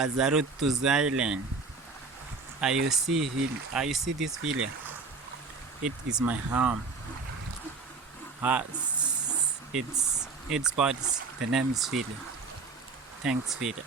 Bazaru to Thailand. You see this video? It is my home. It's bodies. The name is video. Thanks video.